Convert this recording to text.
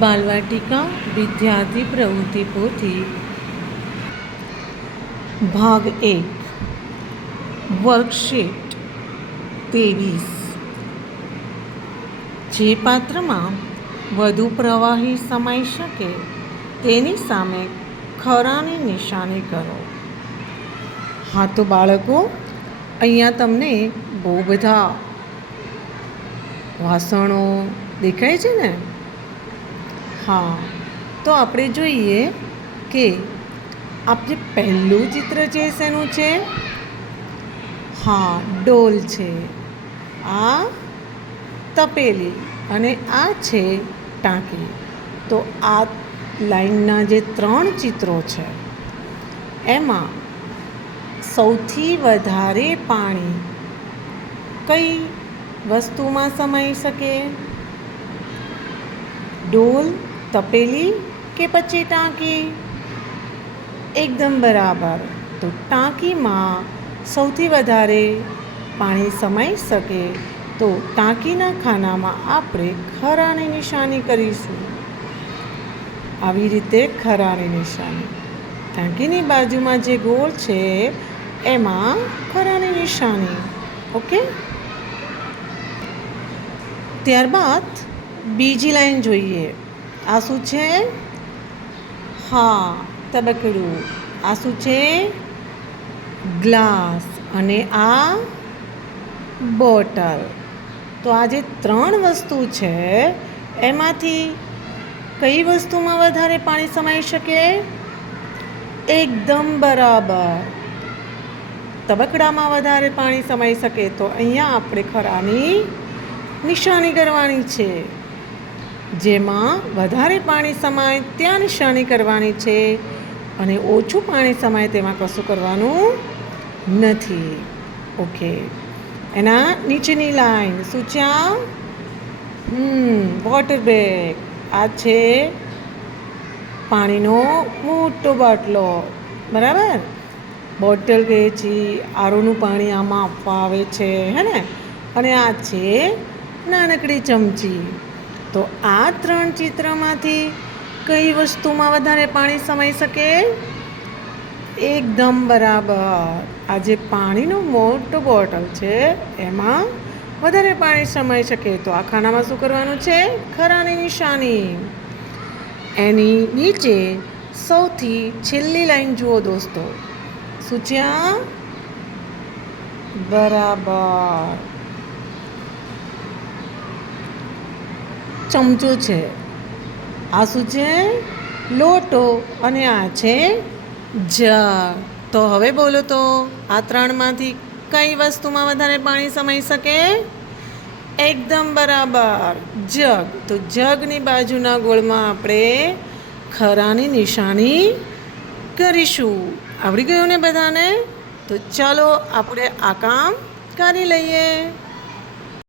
બાલવાટિકા વિદ્યાર્થી પ્રવૃત્તિ પોથી ભાગ 1 વર્કશીટ 23 જે પાત્રમાં વધુ પ્રવાહી સમાઈ શકે તેની સામે ખરાની નિશાની કરો. હા તો બાળકો, અહીંયા તમને બહુ બધા વાસણો દેખાય છે ને? હા, તો આપણે જોઈએ કે આપણે પહેલું ચિત્ર છે શેનું છે? હા, ડોલ છે. આ તપેલી અને આ છે ટાંકી. તો આ લાઈનના જે 3 ચિત્રો છે એમાં સૌથી વધારે પાણી કઈ વસ્તુમાં સમાઈ શકે? ડોલ, તપેલી કે પછી ટાંકી? એકદમ બરાબર. તો ટાંકીમાં સૌથી વધારે પાણી સમાઈ શકે તો ટાંકીના ખાનામાં આપણે ખરાની નિશાની કરીશું. આવી રીતે ખરાની નિશાની. ટાંકીની બાજુમાં જે ગોળ છે એમાં ખરાની નિશાની. ઓકે? ત્યારબાદ બીજી લાઈન જોઈએ. આ શું છે? હા, તબકડું. આ શું છે? ગ્લાસ. અને આ બોટલ. તો આ જે 3 વસ્તુ છે એમાંથી કઈ વસ્તુમાં વધારે પાણી સમાઈ શકે? એકદમ બરાબર. તબકડામાં વધારે પાણી સમાઈ શકે. તો અહીંયા આપણે ખરાની નિશાની કરવાની છે. જેમાં વધારે પાણી સમાય ત્યાં નિશાની કરવાની છે અને ઓછું પાણી સમાય તેમાં કશું કરવાનું નથી. ઓકે, એના નીચેની લાઈન શું છે? Water bag. આ છે પાણીનો મોટો બાટલો. બરાબર? બોટલ કહે છે, આરોનું પાણી આમાં આપવા આવે છે, હે ને? અને આ છે નાનકડી ચમચી. તો આ 3 ચિત્રમાંથી કઈ વસ્તુમાં વધારે પાણી સમાઈ શકે? એકદમ બરાબર. આ જે પાણીનો મોટો બોટલ છે એમાં વધારે પાણી સમાઈ શકે. તો આ ખાનામાં શું કરવાનું છે? ખરાની નિશાની. એની નીચે સૌથી છેલ્લી લાઈન જુઓ દોસ્તો. શું છે આ? બરાબર, ચમચો છે. આ શું છે? લોટો. અને આ છે જગ. તો હવે બોલો તો આ 3માંથી કઈ વસ્તુમાં વધારે પાણી સમાઈ શકે? એકદમ બરાબર, જગ. તો જગની બાજુના ગોળમાં આપણે ખરાની નિશાની કરીશું. આવડી ગયું ને બધાને? તો ચાલો આપણે આ કામ કરી લઈએ.